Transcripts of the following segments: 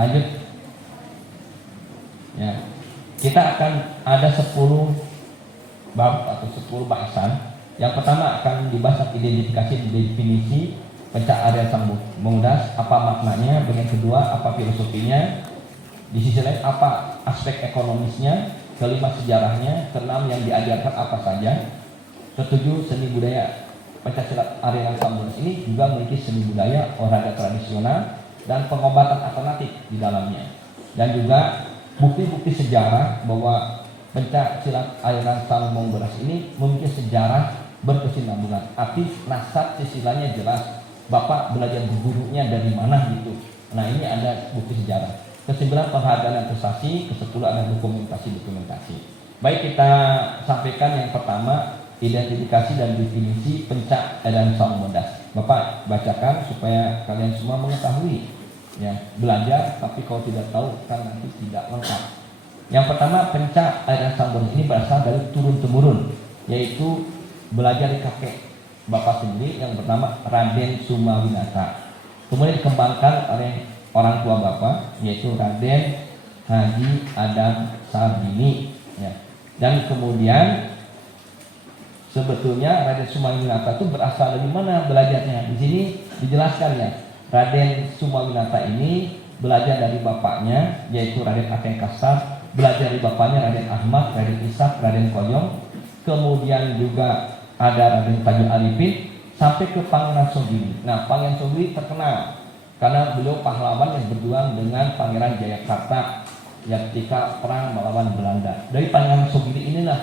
Lanjut. Ya. Kita akan ada 10 bab atau 10 bahasan. Yang pertama akan dibahas identifikasi definisi pencak area sang Banggodas, apa maknanya, yang kedua apa filosofinya, di sisi lain apa aspek ekonomisnya, kelima sejarahnya, keenam yang diajarkan apa saja, ketujuh seni budaya. Pencaksilat area sang Banggodas ini juga memiliki seni budaya, olahraga tradisional dan pengobatan alternatif di dalamnya, dan juga bukti-bukti sejarah bahwa pencaksilat aliran sang Banggodas ini memiliki sejarah berkesinambungan. Arti nasab silsilahnya jelas. Bapak belajar gurunya dari mana gitu. Nah ini ada bukti sejarah. Ke-9 penghargaan dan prestasi, ke-10 ada dokumentasi. Baik, kita sampaikan yang pertama identifikasi dan definisi pencak aliran sang Banggodas. Bapak bacakan supaya kalian semua mengetahui. Ya, belajar tapi kalau tidak tahu kan nanti tidak lengkap. Yang pertama, pencak aliran sang Banggodas ini berasal dari turun temurun, yaitu belajar di kakek bapak sendiri yang bernama Raden Sumawinata. Kemudian dikembangkan oleh orang tua bapak yaitu Raden Haji Adam Sarbini. Ya. Dan kemudian sebetulnya Raden Sumawinata itu berasal dari mana belajarnya? Di sini dijelaskan ya. Raden Sumawinata ini belajar dari bapaknya yaitu Raden Ateng Kasar, belajar dari bapaknya Raden Ahmad, Raden Ishak, Raden Koyong, kemudian juga ada Raden Tajul Arifin sampai ke Pangeran Sobiri. Nah, Pangeran Sobiri terkenal karena beliau pahlawan yang berjuang dengan Pangeran Jayakarta ya ketika perang melawan Belanda. Dari Pangeran Sobiri inilah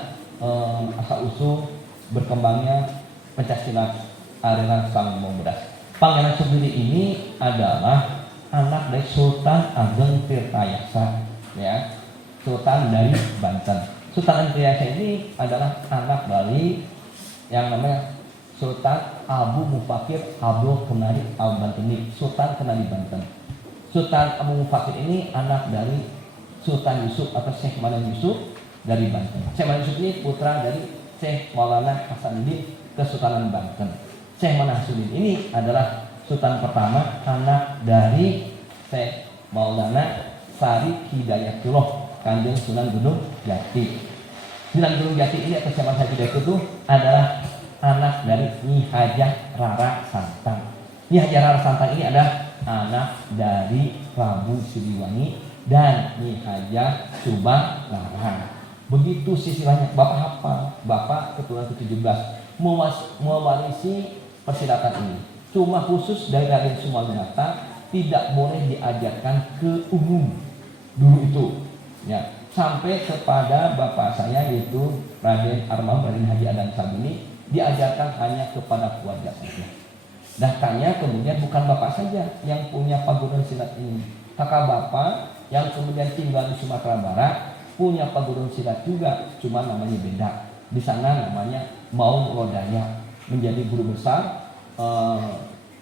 asal usul berkembangnya pencaksilat aliran sang Banggodas. Pangeran Sobiri ini adalah anak dari Sultan Ageng Tirtayasa, ya, Sultan dari Banten. Sultan Tirtayasa ini adalah anak dari yang namanya Sultan Abu Mufakir Abdul Kenari Al-Banteni, Sultan Kenari Banten. Sultan Abu Mufakir ini anak dari Sultan Yusuf atau Syekh Maulana Yusuf dari Banten. Syekh Maulana Yusuf ini putra dari Syekh Maulana Hasanuddin Kesultanan Banten. Syekh Maulana Hasanuddin ini adalah sultan pertama anak dari Syekh Maulana Sari Hidayatullah Kanjeng Sunan Gunung Jati. Sunan Gunung Jati ini atau Syekh Maulana Hidayatullah itu adalah anak dari Nyi Hajah Rara Santang. Nyi Hajah Rara Santang ini adalah anak dari Prabu Siliwangi dan Nyi Hajah Subang Larang. Begitu silsilahnya. Bapak hafal, Bapak keturunan ke-17 mewarisi persilatan ini. Cuma khusus dari Raden Sumawinata tidak boleh diajarkan ke umum dulu itu. Ya, sampai kepada bapak saya yaitu Raden Armam Raden Haji Adam Sarbini diajarkan hanya kepada keluarga saja. Datanya kemudian bukan bapak saja yang punya paguran silat ini. Kakak bapak yang kemudian tinggal di Sumatera Barat punya paguran silat juga, cuma namanya beda. Di sana namanya Maung Lodaya, menjadi guru besar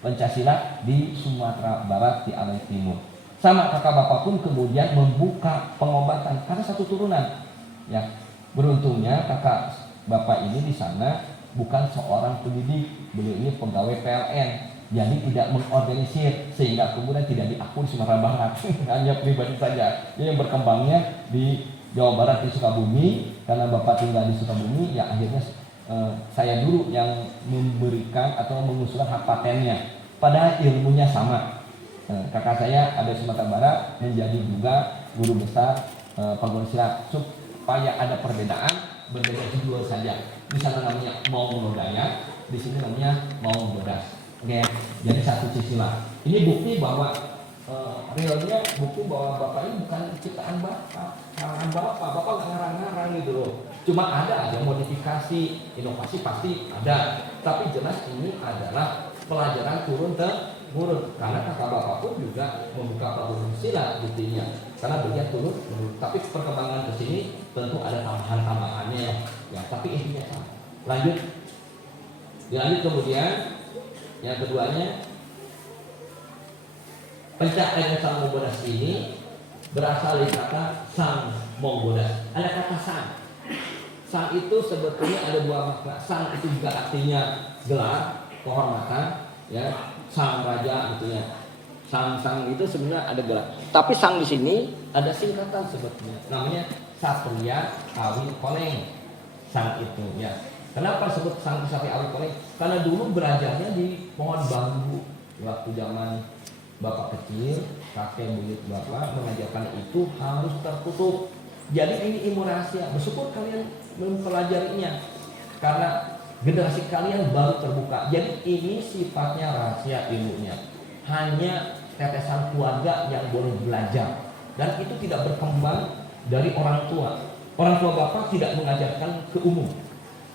pencaksilat di Sumatera Barat di Alai Timur. Sama kakak bapak pun kemudian membuka pengobatan karena satu turunan. Ya, beruntungnya kakak bapak ini di sana bukan seorang pendidik, beliau ini pegawai PLN, jadi tidak mengorganisir sehingga kemudian tidak diakui Sumatera Barat, hanya pribadi saja. Yang berkembangnya di Jawa Barat di Sukabumi, karena bapak tinggal di Sukabumi, ya akhirnya saya dulu yang memberikan atau mengusulkan hak patennya. Padahal ilmunya sama. Kakak saya ada di Sumatera Barat menjadi juga guru besar paguran silat supaya ada perbedaan. Berbeda judul saja. Di sana namanya Maung Lodaya, di sini namanya Maung Bodas. Oke, jadi satu silsilah. Ini bukti bahwa realnya bukti bahwa bapak ini bukan ciptaan bapak, karangan bapak. Bapak nggak ngarang-ngarang gitu loh. Cuma ada aja modifikasi, inovasi pasti ada. Tapi jelas ini adalah pelajaran turun temurun. Karena kakak bapak pun juga membuka paguran silat buktinya. Karena beliau turun menurun. Tapi perkembangan ke sini tentu ada tambahan-tambahannya ya, tapi intinya sama. Lanjut kemudian yang keduanya, pencak aliran sang Banggodas ini berasal dari kata sang Banggodas. Ada kata sang. Sang itu sebetulnya ada dua makna. Sang itu juga artinya gelar, kehormatan, ya, sang raja gitu ya. Sang itu sebenarnya ada gerak. Tapi sang di sini ada singkatan sebetulnya. Namanya Satria Awi Koneng. Sang itu ya. Kenapa disebut sang Satria Awi Koneng? Karena dulu belajarnya di pohon bambu. Waktu zaman bapak kecil, kakek buyut bapak mengajarkan itu harus tertutup. Jadi ini ilmu rahasia. Bersyukur kalian mempelajarinya. Karena generasi kalian baru terbuka. Jadi ini sifatnya rahasia ilmunya. Hanya tetesan keluarga yang boleh belajar, dan itu tidak berkembang dari orang tua. Orang tua bapak tidak mengajarkan ke umum,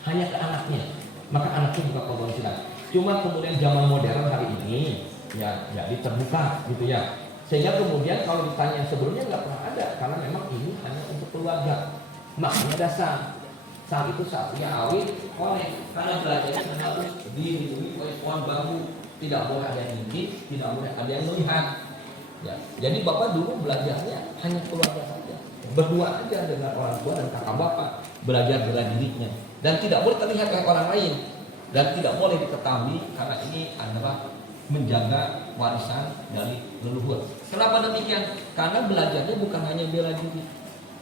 hanya ke anaknya. Maka anaknya juga korban silat. Cuma kemudian zaman modern hari ini ya jadi terbuka gitu ya. Sehingga kemudian kalau ditanya sebelumnya nggak pernah ada, karena memang ini hanya untuk keluarga. Makanya dasar saat itu Satria Awi Koneng, karena belajarnya harus dilindungi oleh pohon bambu. Tidak boleh ada yang ingin, tidak boleh ada yang melihat. Ya, jadi bapak dulu belajarnya hanya keluarga saja, berdua aja dengan orang tua dan kakak bapak, belajar bela dirinya, dan tidak boleh terlihat oleh orang lain, dan tidak boleh diketahui karena ini adalah menjaga warisan dari leluhur. Kenapa demikian? Karena belajarnya bukan hanya bela diri,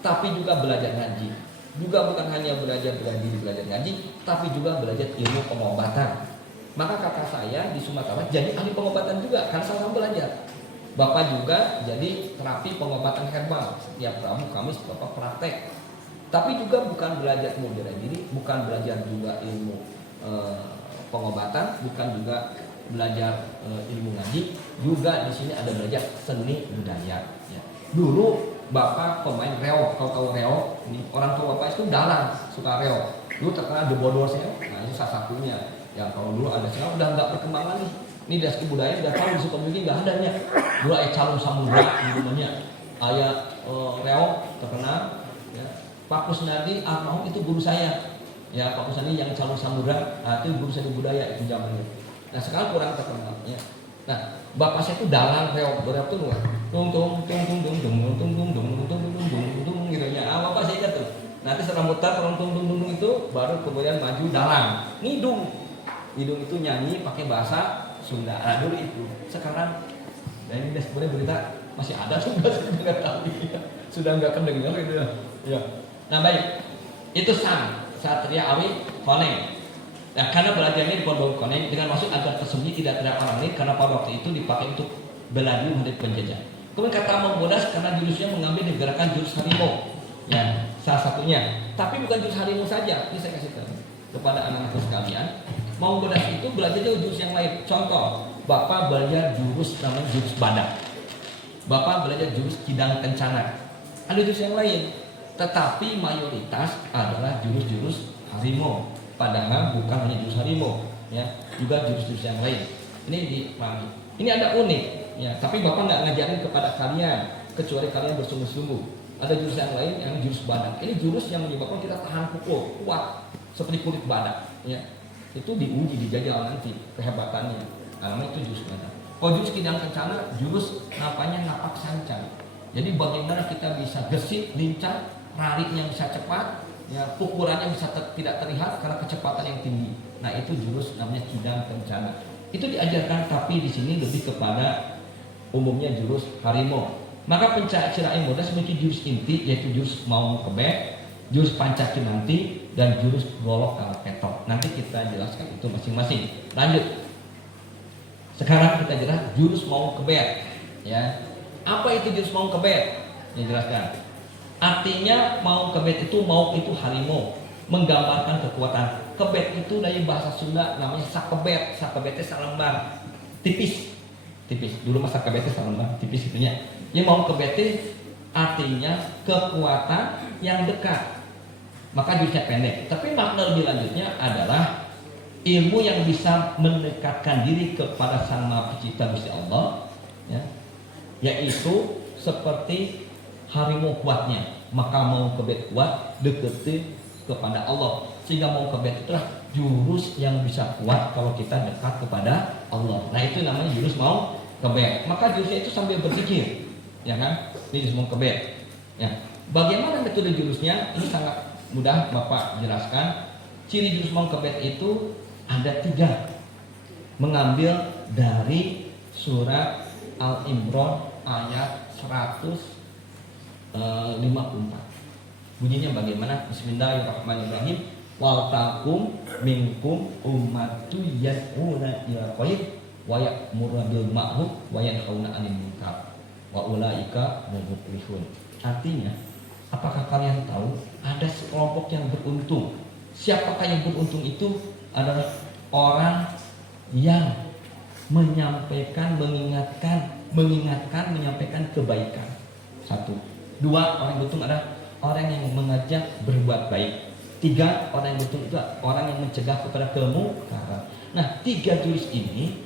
tapi juga belajar ngaji. Juga bukan hanya belajar bela diri, belajar ngaji, tapi juga belajar ilmu pengobatan. Maka kakak saya di Sumatera jadi ahli pengobatan juga, karena sama belajar. Bapak juga jadi terapi pengobatan herbal. Setiap Rabu Kamis bapak praktek. Tapi juga bukan belajar ilmu bela diri, bukan belajar juga ilmu pengobatan, bukan juga belajar ilmu ngaji. Juga di sini ada belajar seni budaya. Ya. Dulu bapak pemain reog, kau tahu reog? Ini orang tua bapak itu dalang, suka reog. Dulu terkenal The Bodor Seo, nah itu salah satunya. Yang kalau dulu ada sekarang udah nggak berkembang lagi. Ini dari budaya udah tahu di Sukabumi nggak adanya. Dulu ayah calon samudra namanya, ayah reog terkenal. Ya. Pak Kusnadi almarhum itu guru saya. Ya Pak Kusnadi yang calon samudra, nah, itu guru seni budaya itu zamannya. Nah sekarang kurang terkenal. Ya. Nah bapak saya itu dalang reog, reog tuh luar. Tung tung tung tung tung tung tung tung tung tung tung tung tung gitu ya. Bapak saya ingat tuh. Nanti setelah muter tung tung tung tung itu baru kemudian maju dalang, ngidung. Hidung itu nyanyi pakai bahasa Sunda. Nah, dulu itu. Sekarang dan ini boleh berita masih ada sudah sudah nggak kedengar itu ya. Nah baik, itu sang Satria Awi Koneng. Nah karena belajarnya di Pondok Koneng dengan maksud agar tersembunyi tidak terlihat orang lain, karena pada waktu itu dipakai untuk bela diri menghadapi penjajah. Kemudian kata Menggodas karena jurusnya mengambil dari gerakan jurus harimau. Ya salah satunya. Tapi bukan jurus harimau saja. Ini saya kasih tahu kepada anak-anak sekalian. Menggodas itu belajar jurus yang lain. Contoh, bapak belajar jurus namanya jurus badak. Bapak belajar jurus kidang kencana. Ada jurus yang lain, tetapi mayoritas adalah jurus-jurus harimau. Padahal bukan hanya jurus harimau, ya, juga jurus-jurus yang lain. Ini dipahami. Ini ada unik, ya. Tapi bapak nggak ngajarin kepada kalian, kecuali kalian bersungguh-sungguh. Ada jurus yang lain, yang jurus badak. Ini jurus yang menyebabkan kita tahan pukul, kuat, seperti kulit badak, ya. Itu diuji, dijajal nanti kehebatannya. Namanya itu jurus badak. Kalau jurus kidang kencana, jurus namanya napak sancang. Jadi bagaimana kita bisa gesit, lincah, larinya bisa cepat, ya, pukulannya bisa tidak terlihat karena kecepatan yang tinggi. Nah itu jurus namanya kidang kencana. Itu diajarkan, tapi di sini lebih kepada umumnya jurus harimau. Maka pencak ilmu das memiliki jurus inti, yaitu jurus mau kebek, jurus pancakinanti, dan jurus golok kalapetok. Nanti kita jelaskan itu masing-masing. Lanjut. Sekarang kita jelas jurus mau kebet. Ya, apa itu jurus mau kebet? Ya jelaskan. Artinya mau kebet itu, mau itu harimau, menggambarkan kekuatan. Kebet itu dari bahasa Sunda namanya sakebet. Sakebetnya salembar, tipis. Dulu masa kebetnya salembar, tipis itunya. Ini mau kebet artinya kekuatan yang dekat. Maka jurusnya pendek. Tapi makna lebih lanjutnya adalah ilmu yang bisa mendekatkan diri kepada Sang Maha Pencipta Gusti Allah, ya, yaitu seperti harimau kuatnya. Maka mau kebet kuat deketi kepada Allah, sehingga mau kebet itulah jurus yang bisa kuat kalau kita dekat kepada Allah. Nah itu namanya jurus mau kebet. Maka jurusnya itu sambil berzikir, ya kan? Ini jurus mau kebet. Ya. Bagaimana metode jurusnya? Ini sangat mudah Bapak jelaskan. Ciri jurus mau kebet itu ada 3. Mengambil dari surat Al-Imran ayat 154. Bunyinya bagaimana? Bismillahirrahmanirrahim. Wal takum minkum ummatu yad'una ila khair wa ya'muruna bil ma'ruf wa yanhauna 'anil munkar wa ulaika humul muflihun. Artinya, apakah kalian tahu ada sekelompok yang beruntung? Siapakah yang beruntung itu? Adalah orang yang menyampaikan, menyampaikan kebaikan. Satu. Dua, orang yang beruntung adalah orang yang mengajak berbuat baik. Tiga, orang yang beruntung itu orang yang mencegah kepada kemungkaran. Nah, tiga jurus ini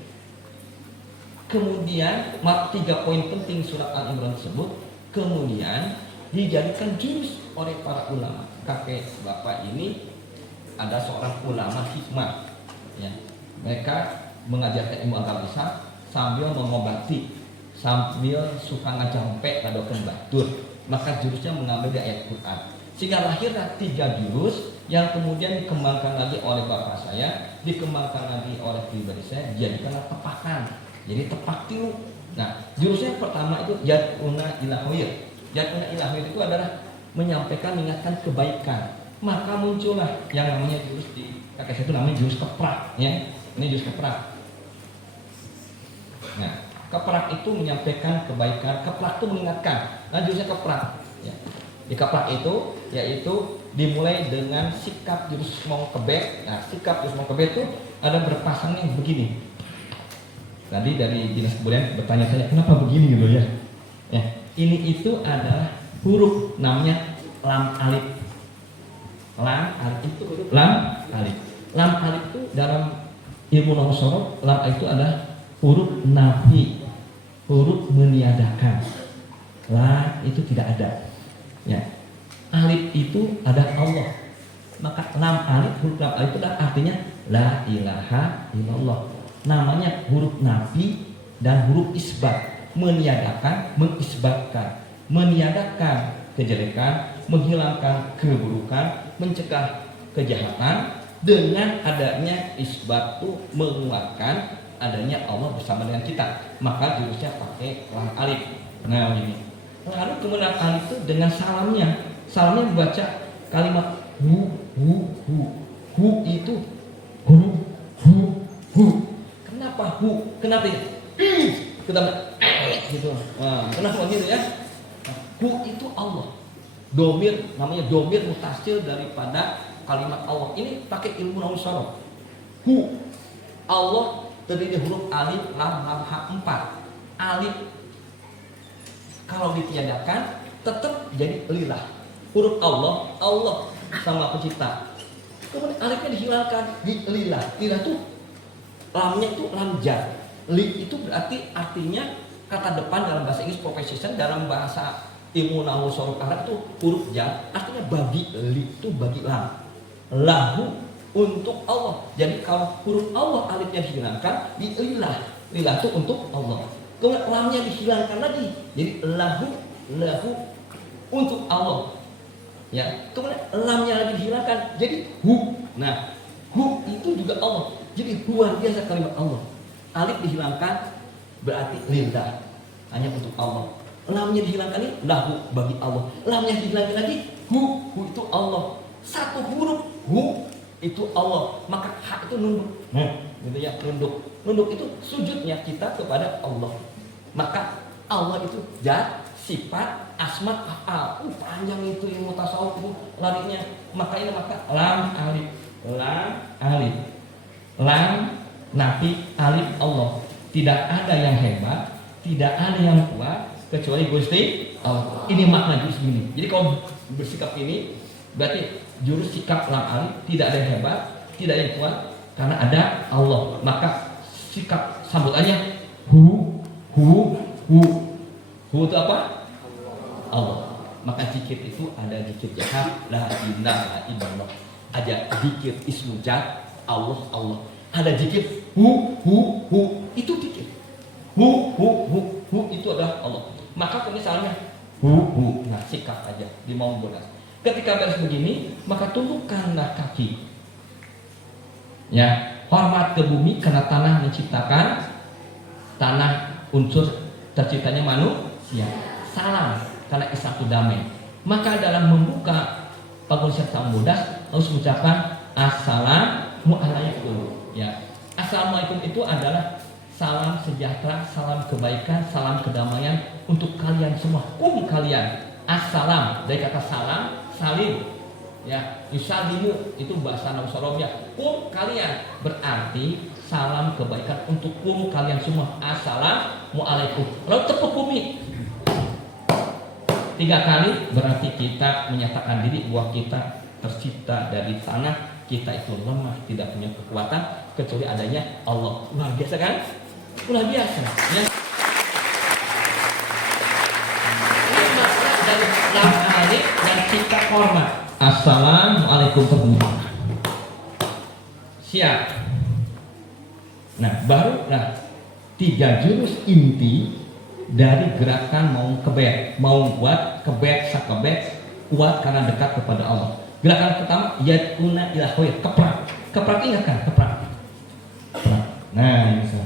kemudian, tiga poin penting surat Al-Imran tersebut kemudian dijadikan jurus oleh para ulama. Kakek bapak ini ada seorang ulama hikmah, ya. Mereka mengajarkan ilmu agama Islam sambil mengobati, sambil suka ngajampe kadokan batur. Maka jurusnya mengambil dari ayat Quran, sehingga lahirlah tiga jurus yang kemudian dikembangkan lagi oleh bapak saya, dikembangkan lagi oleh pribadi saya, jadikanlah tepakan. Jadi tepak dulu. Nah, jurusnya yang pertama itu yad'una ila khair. Yad'una ila khair itu adalah menyampaikan, mengingatkan kebaikan. Maka muncullah yang namanya jurus di kakek saya itu namanya jurus keprak, ya. Ini jurus keprak. Nah, keprak itu menyampaikan kebaikan, keprak itu mengingatkan. Nah, jurusnya keprak, ya. Di keprak itu yaitu dimulai dengan sikap jurus mongkebet. Nah, sikap jurus mongkebet itu ada berpasangnya begini. Tadi dari dinas kebudayaan bertanya saya kenapa begini gitu ya. Ya, ini itu adalah huruf namanya lam alif. Lam alif itu huruf lam alif. Lam alif itu dalam ilmu nahwu sorof, lam alif itu adalah huruf nafi, huruf meniadakan. La itu tidak ada. Ya. Alif itu ada Allah. Maka lam alif, huruf lam alif itu artinya la ilaha illallah. Namanya huruf nafi dan huruf isbat, meniadakan, mengisbatkan, meniadakan kejelekan, menghilangkan keburukan, mencegah kejahatan. Dengan adanya isbat itu menguatkan adanya Allah bersama dengan kita. Maka jurusnya pakai lam alif. Nah ini. Lalu kemudian alif itu dengan salamnya membaca kalimat hu. Hu itu hu. Kenapa hu? Kenapa ya? Kenapa? Gitu. Nah, kenapa gitu ya? Hu itu Allah. Domir, namanya domir mutasil daripada kalimat Allah. Ini pakai ilmu nahwu sorof. Hu. Allah terdiri dari huruf alif, lam, ha 4. Alif kalau ditiadakan tetap jadi lillah. Huruf Allah sama pencipta. Kemudian alifnya dihilangkan, di lillah. Lillah itu lamnya itu lam jar. Li itu berarti artinya kata depan dalam bahasa Inggris proposition, dalam bahasa ilmu nahwu sorof Arab itu huruf jar, artinya bagi. Li itu bagi lam. Lahu untuk Allah. Jadi kalau huruf Allah alifnya dihilangkan, di lillah. Lillah itu untuk Allah. Kemudian lamnya dihilangkan lagi, jadi lahu untuk Allah. Ya, kemudian lamnya lagi dihilangkan, jadi hu. Nah, hu itu juga Allah. Jadi luar biasa kalimat Allah. Alif dihilangkan berarti lillah, hanya untuk Allah. Lamnya dihilangkan ini lahu bagi Allah. Lamnya dihilangkan lagi hu itu Allah. Satu huruf hu itu Allah. Maka hak itu nunduk. Gitu ya, nunduk. Nunduk itu sujudnya kita kepada Allah. Maka Allah itu zat, sifat, asma, af'al. Panjang itu ilmu tasawuf itu larinya. Maka lam alif. Lam nafi alif Allah. Tidak ada yang hebat, tidak ada yang kuat kecuali Gusti Allah. Ini makna jurus ini. Jadi kalau bersikap ini berarti jurus sikap lam alif, tidak ada yang hebat, tidak ada yang kuat karena ada Allah. Maka sikap sambutannya hu itu apa? Allah. Maka zikir itu ada zikir jahat, la ilaha illallah. Ada zikir ismu zat, Allah. Ada zikir hu itu zikir. Hu itu adalah Allah. Maka misalnya hu, nah sikap aja di mau bodas. Ketika beres begini, maka tundukkanlah kaki. Ya, hormat ke bumi karena tanah menciptakan, tanah unsur terciptanya manusia. Salam, karena Islam itu damai. Maka dalam membuka paguyuban sambudas harus mengucapkan Assalamualaikum. Ya, Assalamualaikum itu adalah salam sejahtera, salam kebaikan, salam kedamaian untuk kalian semua. Kalian. Assalam dari kata salam, salim. Ya, yusalimu itu bahasa Arabnya. Kalian berarti salam kebaikan untuk kalian semua. Assalamualaikum. Lalu tepuk bumi 3 kali, berarti kita menyatakan diri bahwa kita tercipta dari tanah. Kita itu lemah, tidak punya kekuatan kecuali adanya Allah. Luar biasa kan? Luar biasa ya. Ini masalah dari lam alif dan kita hormat. Assalamualaikum warahmatullahi wabarakatuh. Siap. Nah, baru 3 jurus inti dari gerakan mau kebet, mau buat kebet sakebet, kuat karena dekat kepada Allah. Gerakan pertama yaduna ila khair, keprak. Keprak ingat kan? Keprak. Nah, bisa.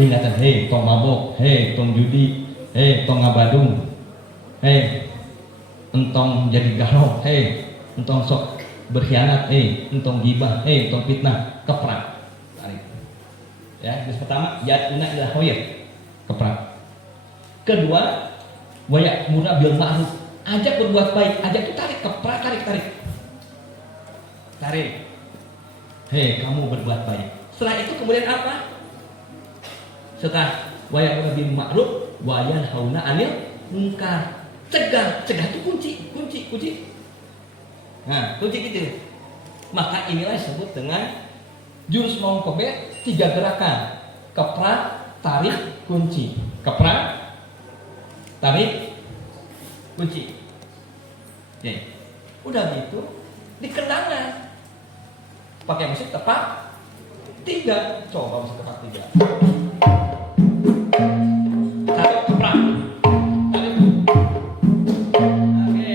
Ingatan, hei tong mabok, hei tong judi, hei tong ngabadung, hei entong jadi garong, hei entong sok berkhianat, hei entong gibah, hei entong fitnah. Keprak. Tarik. Ya, jurus pertama yaduna ila khair, keprak. Kedua, wayak murah bil ma'ruf, ajak berbuat baik, ajak itu tarik, keprak, tarik. Hei, kamu berbuat baik. Setelah itu kemudian apa? Setelah wayak murah bil ma'ruf, wayan hauna anil munkar. Cegah itu kunci. Nah, kunci gitu. Maka inilah disebut dengan jurus mau kebet 3 gerakan. Keprak, tarik, kunci. Keprak, tarik, kunci. Oke. Udah gitu, di kendangan pakai musik tepat 3. Coba musik tepat 3. Satu keprak, tarik. Oke.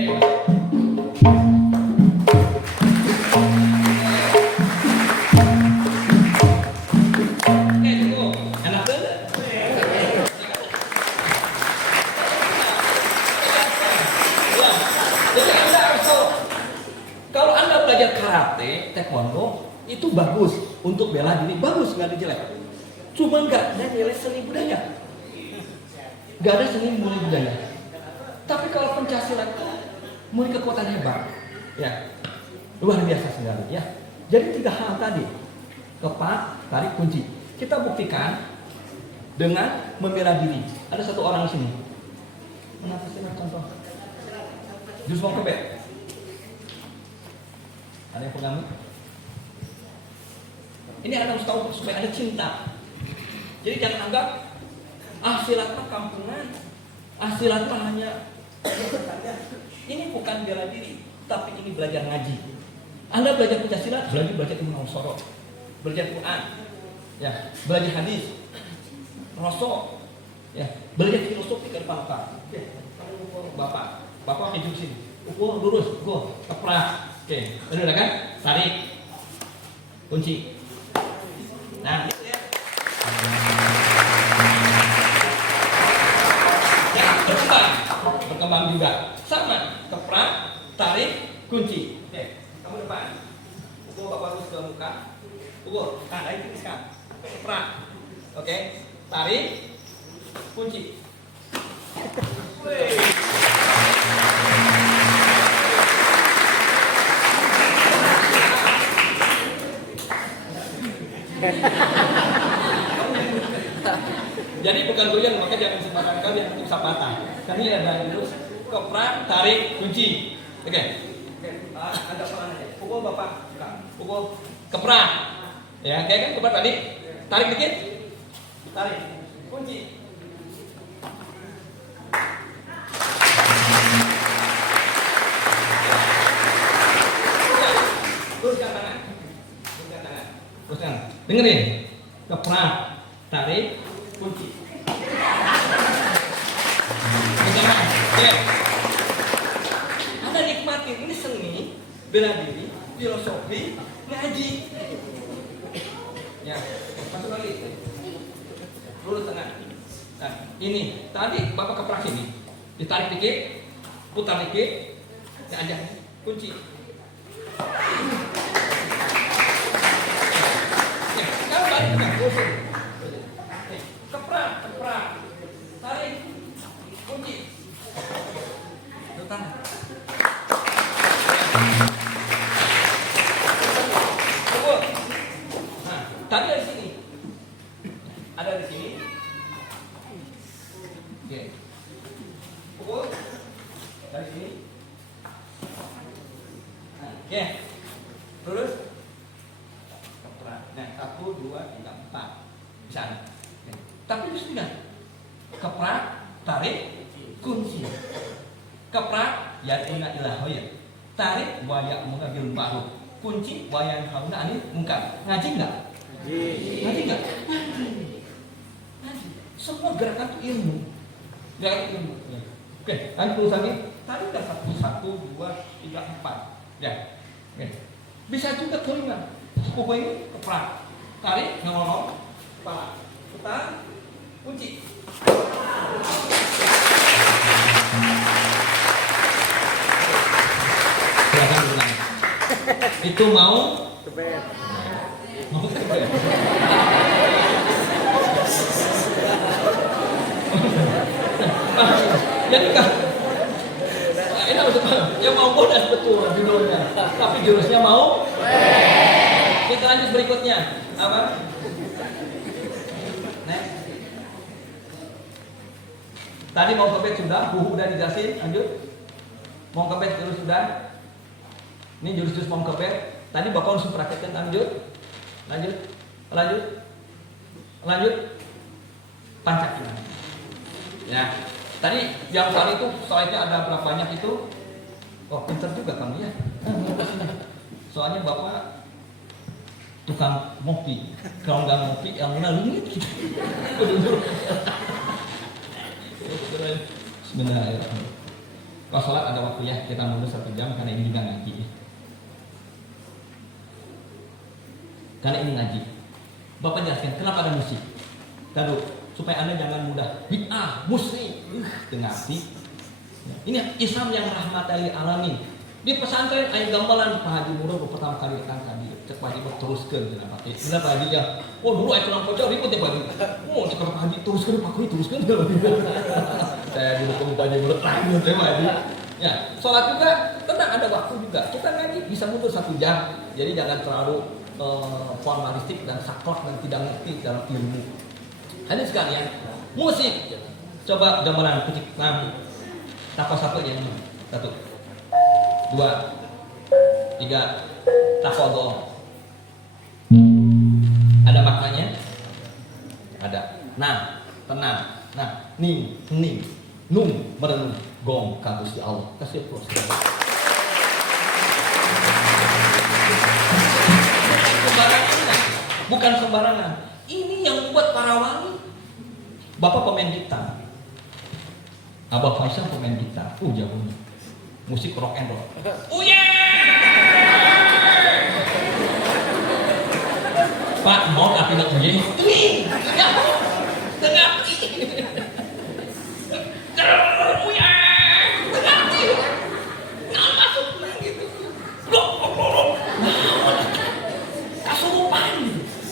Oke, tunggu. Enak banget. Jadi Anda harus tahu, kalau Anda belajar karate, taekwondo, itu bagus untuk bela diri, bagus, nggak ada jelek. Cuma nggak ada nilai seni budaya, nggak ada seni mulai budaya. Tapi kalau pencaksilat mulai kekuatan hebat, ya luar biasa sekali, ya. Jadi 3 hal tadi, kepak, tarik, kunci. Kita buktikan dengan membela diri. Ada satu orang di sini. Mana contoh? Jurus mau kebet. Ada yang pegang? Ini Anda harus tahu supaya ada cinta. Jadi jangan anggap silat mah kampungan, silat mah hanya. Ini bukan bela diri, tapi ini belajar ngaji. Anda belajar pencaksilat, belajar ilmu sorok, belajar Quran, ya, belajar hadis, rosok, ya, belajar filosofi ke depan Pak. Oke, kamu ukur bapak pakai jurus ini, ukur lurus, keprak. Oke, udah kan? Tarik, kunci. Nah, gitu ya. Ya, berkembang juga. Sama, keprak, tarik, kunci. Oke, kamu depan. Pukul bapak terus ke muka. Pukul. Nah, ini tuliskan. Keprak. Oke, tarik, kunci. Wih. Jadi bukan goyang, maka jangan sembarangan kali yang bisa patah. Kami ada terus keprak, tarik, kunci. Oke. Ada pelan aja. Pukul bapak, pukul keprak. Ya, kayak kan keprak tadi. Tarik dikit. Tarik. Kunci. Teruskan tangan. Teruskan. Dengerin. Keprak, tarik, kunci. Oke. Anda nikmatin, ini seni, bela diri, filosofi, ngaji. Ya, masuk lagi. Lurus tengah. Nah, Ini tadi Bapak keprak sini, ditarik dikit, putar dikit, aja kunci. Ya, sekarang balik ke kunci. Keprak, tarik, kunci. Tuh Nah, tadi dari sini. Ada di sini. Oke. Pukul dari sini. Nah, oke. Terus keprak. Nah, 1 2 3 4. Bisa. Oke. Tapi itu sudah. Keprak, tarik, kunci. Keprak, ya inna ilahoya. Tarik, waya mengambil baru. Kunci, waya hauna anil mungkar. Ngaji enggak? Ngaji enggak? Ngaji. Semua gerakan itu ilmu. Gerakan ilmu. Oke, nanti tulisannya tadi udah 1 2 3 4. Ya. Oke. Bisa juga kelima. Pokoknya ini keprak. Tarik, ngomong, kepala. Putar, kunci. Silakan ulang. Itu mau tebet. Mau tebet. Jadi kan ini untuk yang mau bodas betul judulnya, tapi jurusnya mau. Kita lanjut berikutnya. Apa? Next. Tadi mau kebet sudah, buhu udah dijelasin, lanjut. Mau kebet jurus sudah. Ini jurus-jurus mau kebet. Tadi Bapak langsung praktekkan, lanjut. Pancakila. Ya. Tadi yang kali itu slide-nya ada berapa banyak itu? Oh, pintar juga kamu ya. Soalnya Bapak tukang ngopi. Kalau nggak ngopi, yang mana lengit gitu. Bismillahirrahmanirrahim. Kalau sholat ada waktu ya, kita mundur 1 jam karena ini juga ngaji. Karena ini ngaji. Bapak jelaskan kenapa ada musik. Tahu supaya Anda jangan mudah bid'ah, musrik, dengarti. Ini Islam yang rahmatan lil alamin. Di pesantren aya gambaran Pak Haji Murad pertama kali datang tadi. Cek Pak Haji teruskeun cenah Pak. Bener Pak Haji ya. Oh dulu aya tukang pocong ribut ya Pak Haji. Oh cek Pak Haji teruskeun Pak Haji teruskeun. Saya dulu ke Pak Haji Murad lagi Pak Haji. Ya, sholat juga tenang ada waktu juga. Kita ngaji bisa mundur 1 jam. Jadi jangan terlalu formalistik dan saklek dan tidak ngerti dalam ilmu. Hadis sekalian, musik. Coba gambaran ketik nabi. Tapak 1 ya. 1 2 3 tafadhol. Ada maknanya? Ada. Nah, tenang. Nah, ning, nung, merenung, gong, kabus di Allah. Kasih plus. Bukan sembarangan. Ini yang membuat para wali. Bapak pemain gitar. Abah Faisal pemain gitar. Jagonya. Musik rock and roll. Pak, mau tapi nak uye. Ya, dengar.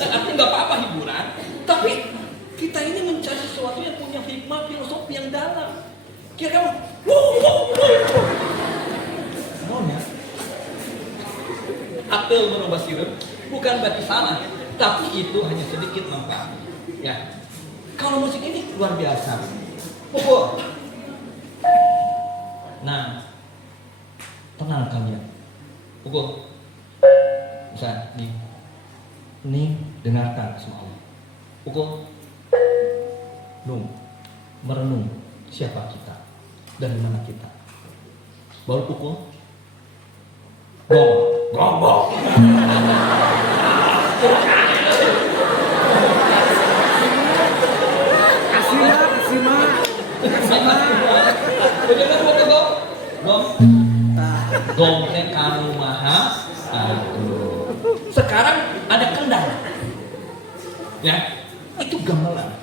Artinya nggak apa-apa hiburan, tapi kita ini mencari sesuatu yang punya hikmah filosofi yang dalam. Kira-kira, maunya akal merubah sirup bukan berarti salah, tapi itu hanya sedikit manfaat. Ya, kalau musik ini luar biasa. Pukul. Nah, tenang kalian. Pukul. Bisa nih dengarkan semua. Pukul. Merenung siapa kita, dari mana kita. Baru pukul. Gong. Gong teh kanu maha. Sekarang ada kendang. Ya, itu gamelan.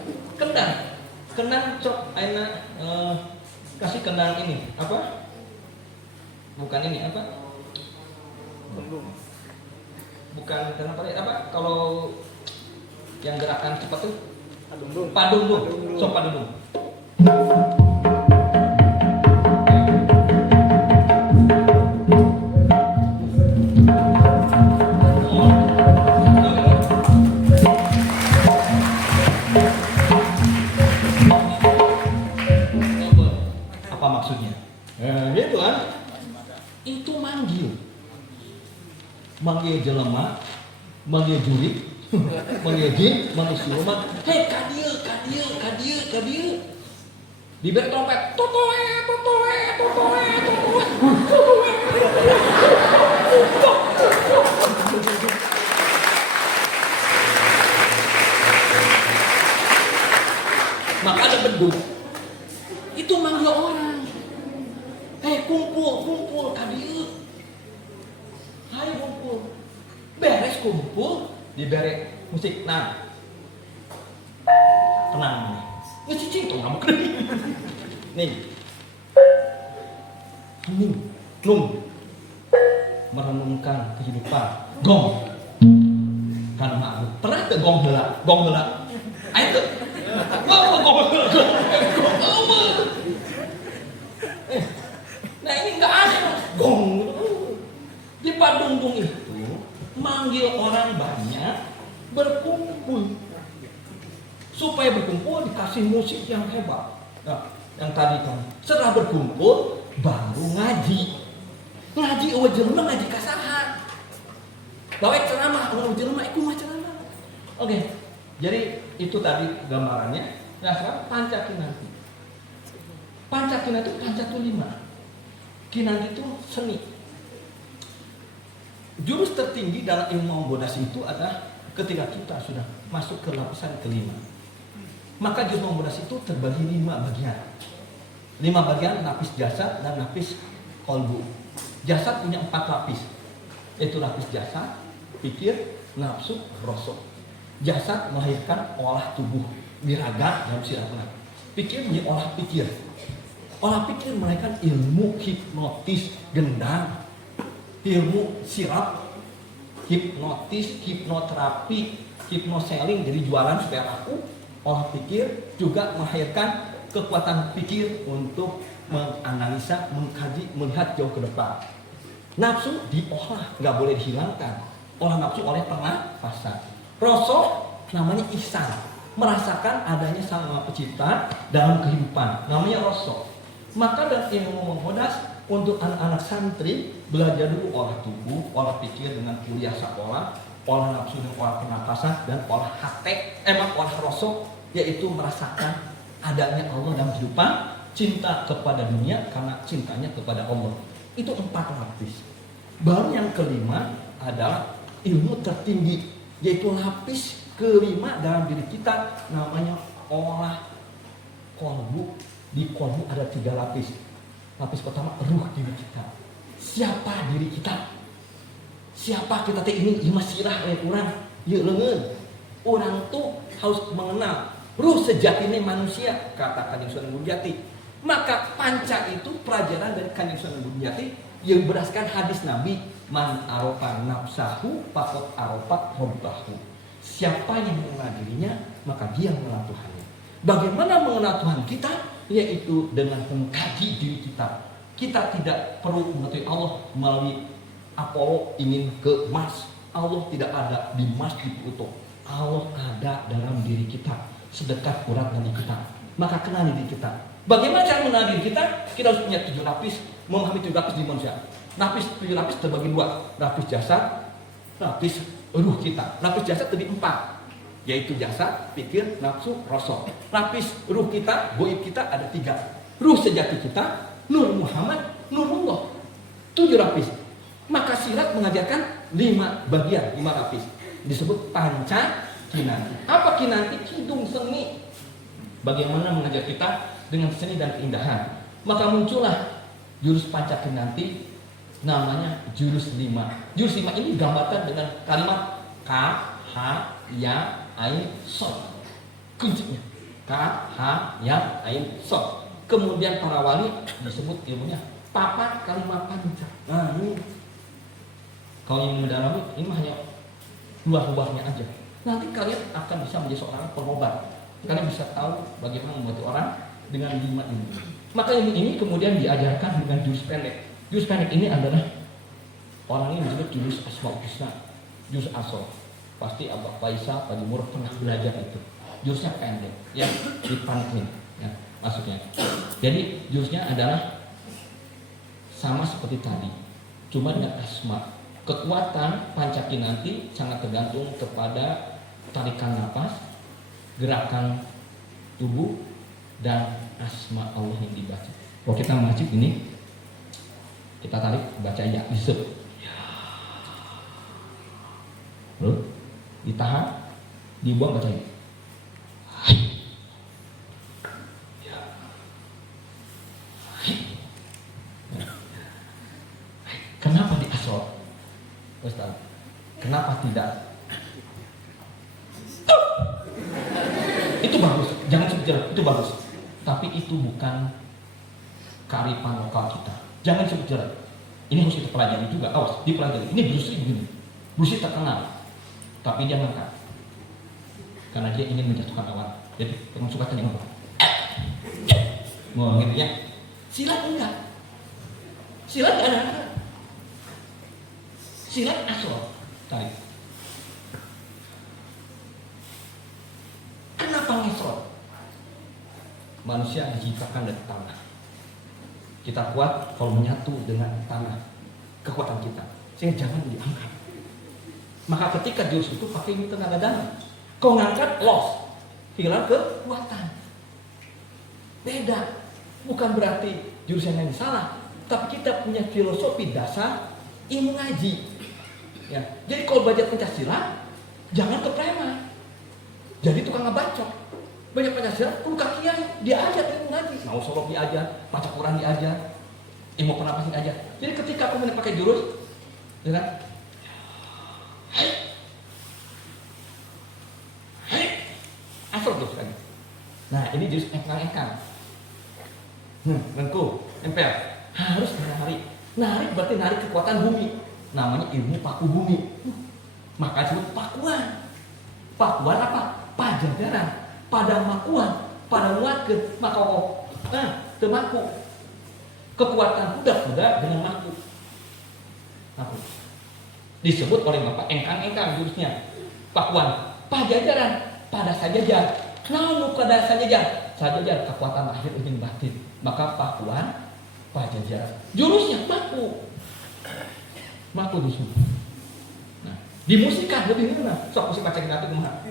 Kendang cok kendang ini apa? Bukan ini apa? Bukan kendang apa? Kalau yang gerakan cepat tuh padundung. So padundung. Apa maksudnya? Gitu kan? Itu manggil jelema, manggil jurik, manggil jin, manggil siluman. Hei kadieu. Diberi trompet, totoe. Maka ada beduk. Itu manggil orang. Hei kumpul kadieu. Hai kumpul. Beres kumpul, diberi musik tenang. Ini cicing tuh kamu kering. Nih. Nung. Merenungkan kehidupan. Gong. Kan makhluk. Pernah ke gong heula. Ayo tuh. Gong. Nah ini enggak aneh. Gong. Di Padundung itu manggil orang banyak berkumpul. Supaya berkumpul dikasih musik yang hebat. Nah, yang tadi kan setelah berkumpul baru ngaji. Ngaji jelema ngaji kasaha. Bawa ceramah jelema iku mah ceramah. Oke. Jadi itu tadi gambarannya. Nah, sekarang Pancakinanti. Pancakina itu pancatulima. Kinanti itu seni. Jurus tertinggi dalam ilmu ampodasi itu adalah ketika kita sudah masuk ke lapisan kelima. Maka jurus ampodasi itu terbagi 5 bagian. 5 bagian, lapis jasad dan lapis kolbu. Jasad punya 4 lapis. Yaitu lapis jasad, pikir, nafsu, rasa. Jasad melahirkan olah tubuh, wiraga dalam sirah. Pikir menjadi olah pikir. Olah pikir melahirkan ilmu hipnotis gendang. Ilmu sirap, hipnotis, hipnoterapi, hipnoseling, jadi jualan supaya laku. Olah pikir juga melahirkan kekuatan pikir untuk menganalisa, mengkaji, melihat jauh ke depan. Nafsu diolah, nggak boleh dihilangkan. Olah nafsu oleh pernafasan. Rasa namanya ihsan, merasakan adanya Sang Maha Pencipta dalam kehidupan, namanya rasa. Maka dalam ilmu menghodas, untuk anak-anak santri belajar dulu olah tubuh, olah pikir dengan kuliah sekolah, olah nafsu dengan olah pernapasan, dan olah hati, olah rasa, yaitu merasakan adanya Allah dalam kehidupan, cinta kepada dunia karena cintanya kepada Allah. Itu 4 lapis. Baru yang kelima adalah ilmu tertinggi, yaitu lapis kelima dalam diri kita, namanya olah kolbu. Di kolbu ada 3 lapis. Lapis pertama, ruh diri kita. Siapa diri kita? Siapa kita teh ini? Ima sirah oleh orang. Ya lengan. Orang tuh harus mengenal ruh sejatinya manusia, kata Kanjeng Sunan Gunjati. Maka panca itu pelajaran dari Kanjeng Sunan Gunjati yang berdasarkan hadis Nabi, man arofa nafsahu faqad arafat rabbahu. Siapa yang mengenal dirinya, maka dia mengenal Tuhannya. Bagaimana mengenal Tuhan kita? Yaitu dengan mengkaji diri kita. Kita tidak perlu mengetahui Allah melalui Apollo ingin ke Mars. Allah tidak ada di Mars di Pluto. Allah ada dalam diri kita, sedekat urat nadi kita. Maka kenali diri kita. Bagaimana cara mengenal diri kita? Kita harus punya 7 lapis, memahami 7 lapis di manusia. 7 lapis terbagi 2, lapis jasad, lapis ruh kita. Lapis jasad tadi 4. Yaitu jasad, pikir, nafsu, rasa. Lapis ruh kita, goib kita ada 3. Ruh sejati kita, Nur Muhammad, Nurullah. 7 lapis. Maka sirat mengajarkan 5 bagian, 5 lapis. Disebut panca kinanti. Apa kinanti? Kidung seni. Bagaimana mengajar kita dengan seni dan keindahan. Maka muncullah jurus panca kinanti, namanya jurus 5. Jurus 5 ini gambarkan dengan kalimat ka, ha, ya, ain, sod. Kuncinya ka, ha, ya, ain, sod. Kemudian para wali disebut ilmunya papat kalimat panca. Nah ini kalau yang mendalami ini hanya luar-luarnya aja. Nanti kalian akan bisa menjadi seorang pengobat. Kalian bisa tahu bagaimana membantu orang dengan 5 ilmu. Maka ilmu ini kemudian diajarkan dengan jurus pendek. Jurus pendek ini adalah orang ini disebut jurus Asmaul Husna, jurus asal. Pasti Abah Faisal, Pak Murad pernah belajar itu. Jurusnya pendek, ya dipanin, ya masuknya. Jadi jurusnya adalah sama seperti tadi, cuma dengan asma. Kekuatan pancakinanti sangat tergantung kepada tarikan nafas, gerakan tubuh, dan asma Allah yang dibaca. Kalau kita mengaji ini, kita tarik baca ya, disebut. Lalu ditahan, dibuang baca ya. Kenapa di asal? Ustaz, kenapa tidak? Itu bagus, jangan sebut itu bagus. Tapi itu bukan kearifan lokal kita. Jangan sebut jelas. Ini harus kita pelajari juga. Awas, dipelajari. Ini Bruce Lee begini. Bruce Lee terkenal, tapi dia ngangkat karena dia ingin menjatuhkan lawan. Jadi teman suka tanya apa? Mau gitu ya? Silat enggak. Silat enggak ada. Silat asal. Tarik. Kenapa ngesrot? Manusia diciptakan dari tanah. Kita kuat kalau menyatu dengan tanah, kekuatan kita. Sehingga jangan diangkat. Maka ketika jurus itu pakai ini tenaga dalam. Kau ngangkat, loss. Hilang kekuatan. Beda. Bukan berarti jurus yang lain salah. Tapi kita punya filosofi dasar ilmu ngaji. Ya. Jadi kalau belajar Pancasila, jangan ke preman. Jadi tukang ngebacok. Banyak Pancasila, tukang kiai, diajar ilmu ngaji. Mau solok diajar, baca Quran diajar, ilmu pernapasan diajar. Jadi ketika kamu pakai jurus, ya kan? Asal tuh sekali. Nah ini jurus engkang-engkang. Tentu, empel. Harus narik. Narik berarti narik kekuatan bumi. Namanya ilmu paku bumi. Maka disebut pakuan. Pakuan apa? Pajajaran. Pada makuan, pada muatkeun, maka teu maku. Kekuatan kuda-kuda dengan maku. Maku. Disebut oleh Bapak engkang-engkang jurusnya. Pakuan, pajajaran, pada sajajar. Namun pada sajajar, sajajar kekuatan lahir dan batin. Maka pakuan, pajajaran. Jurusnya maku. Maku disebut. Nah, dimusikan lebih mana? Sok musik baca kita kumaha.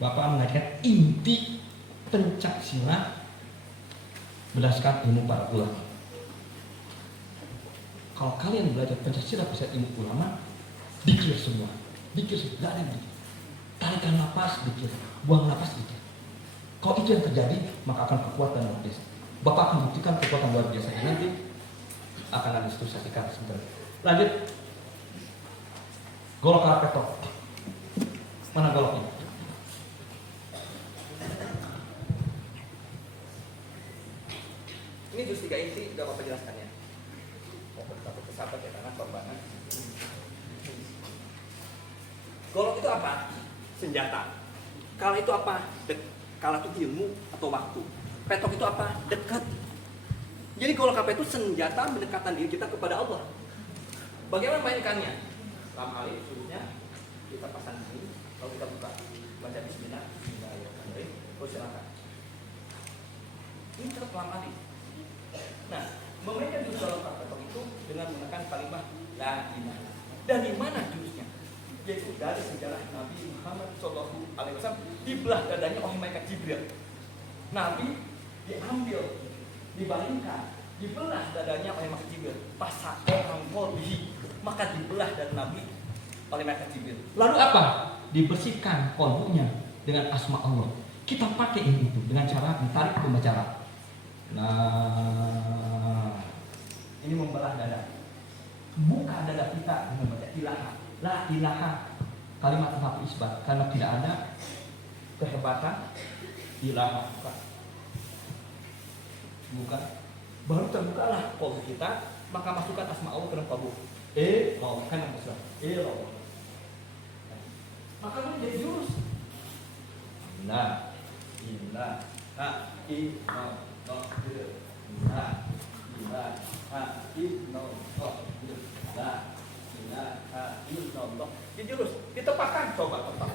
Bapak mengajarkan inti pencak silat berdasarkan ilmu para ulama. Kalau kalian belajar pencak silat bisa ilmu ulama, dikir semua, tidak ada yang dikir. Tarikan napas dikir, buang napas dikir. Kalau itu yang terjadi, maka akan kekuatan luar biasa. Bapak akan buktikan kekuatan luar biasa nanti akan ada ilustrasikan sebentar. Lanjut, golok karpetok. Mana goloknya? Ini jurus 3 inti sudah Bapak jelaskan ya. Satu kesatuan ya karena korbanan. Golok itu apa? Senjata. Kala itu apa? Kala itu ilmu atau waktu. Petok itu apa? Dekat. Jadi golok apa itu senjata mendekatkan diri kita kepada Allah. Bagaimana mainkannya? Dalam hal ini suruhnya kita pasang ini, lalu kita buka, baca Bismillah, Bismillahirrahmanirrahim. Silakan. Ini terus lama nih. Nah, memainkan jurus dalam praktek itu dengan menggunakan kalimat la ilaha. Dari mana jurusnya? Yaitu dari sejarah Nabi Muhammad SAW dibelah dadanya oleh malaikat Jibril. Nabi diambil, dibalingkan, dibelah dadanya oleh malaikat Jibril. Pasake angkolihi, maka dibelah dan Nabi oleh malaikat Jibril. Lalu apa? Dibersihkan kolbunya dengan asma Allah. Kita pakai ini itu dengan cara ditarik pembicara. Nah, Ini membelah dada. Buka dada kita dengan baca ilaha. La ilaha. kalimat nafi isbat karena tidak ada kehebatan ilaha. Buka. Baru terbukalah kolbu kita, maka masukkan asma Allah ke dalam kolbu. Allah kan yang besar. Allah. Maka menjadi jurus. La ilaha illallah. La ilaha illallah. La ilaha illallah. Jadi jurus ditepakkan, coba tepak.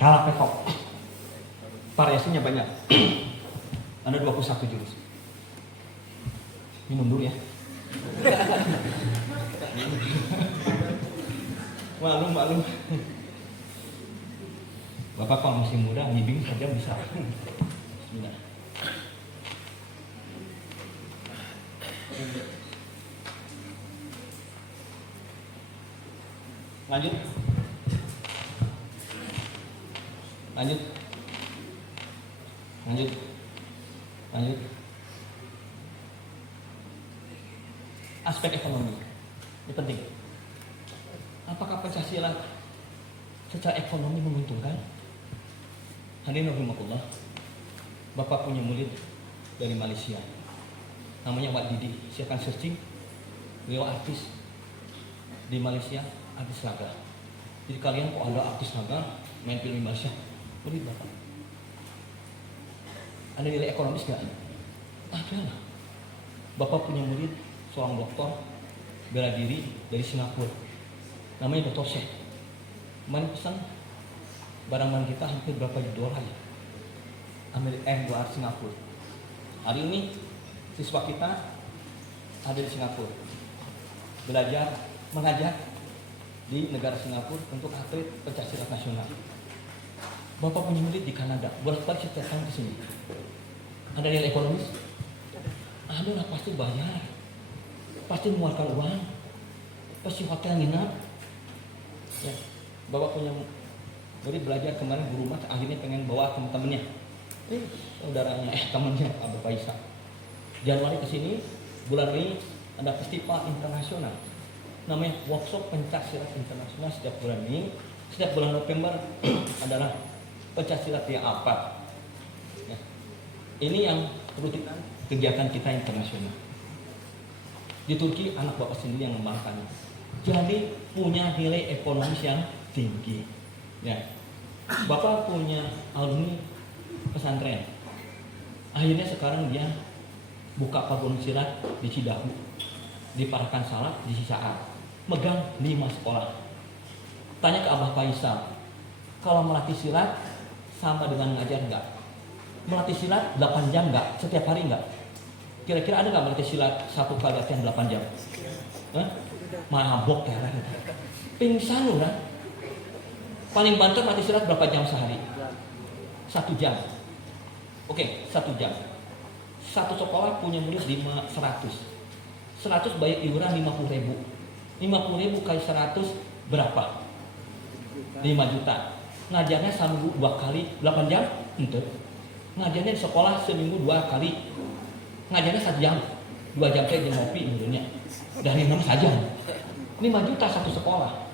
Kalah petok. Variasinya banyak. Ada 21 jurus. Minum dulu ya. Maklum. Bapak kalau masih muda, nyibing saja bisa. Bismillah. Lanjut. Aspek ekonomi ini penting. Apakah Pancasila secara ekonomi menguntungkan? Hadirin rahimakumullah. Bapak punya murid dari Malaysia, namanya Wak Didi. Silakan searching. Beliau artis di Malaysia, artis laga. Jadi kalian kok ada artis laga main film di Malaysia? Murid Bapak. Ada nilai ekonomis nggak? Ada lah. Bapak punya murid seorang dokter bela diri dari Singapura, namanya Dr. Syekh. Kemarin pesan barang-barang kita hampir berapa dolar ya? Dolar Singapura. Hari ini siswa kita ada di Singapura, belajar mengajar di negara Singapura untuk atlet pencaksilat nasional. Bapak punya murid di Kanada, bolak-balik setiap tahun ke sini. Ada nilai ekonomis? Ada lah, pasti bayar, pasti mengeluarkan uang, pasti hotel nginap. Ya, Bapak punya murid belajar kemarin di rumah, akhirnya pengen bawa teman-temannya, saudaranya, temannya Abu Faisal. Januari ke sini, bulan ini ada festival internasional, namanya workshop pencaksilat internasional setiap bulan ini. Setiap bulan November adalah pencaksilat yang apa? Ya. Ini yang rutin kegiatan kita internasional. Di Turki anak bapak sendiri yang mengembangkannya. Jadi punya nilai ekonomis yang tinggi. Ya. Bapak punya alumni pesantren. Akhirnya sekarang dia buka paduan silat di Cidahu, di Parakan Salak, di Cisaat, megang 5 sekolah. Tanya ke Abah Faisal, kalau melatih silat sama dengan ngajar enggak? Melatih silat 8 jam enggak? Setiap hari enggak? Kira-kira ada nggak melatih silat satu kali latihan 8 jam? Hah? Mabok ya kan? Pingsan udah. Paling banter mati silat berapa jam sehari? 1 jam. Oke, 1 jam. Satu sekolah punya murid 100. 100 bayar iuran 50.000. 50.000 kali 100 berapa? 5 juta. Ngajarnya seminggu 2 kali 8 jam? Itu. Ngajarnya di sekolah seminggu 2 kali. Ngajarnya 1 jam. 2 jam saya ngopi menurutnya. Dari 6 saja. 5 juta satu sekolah.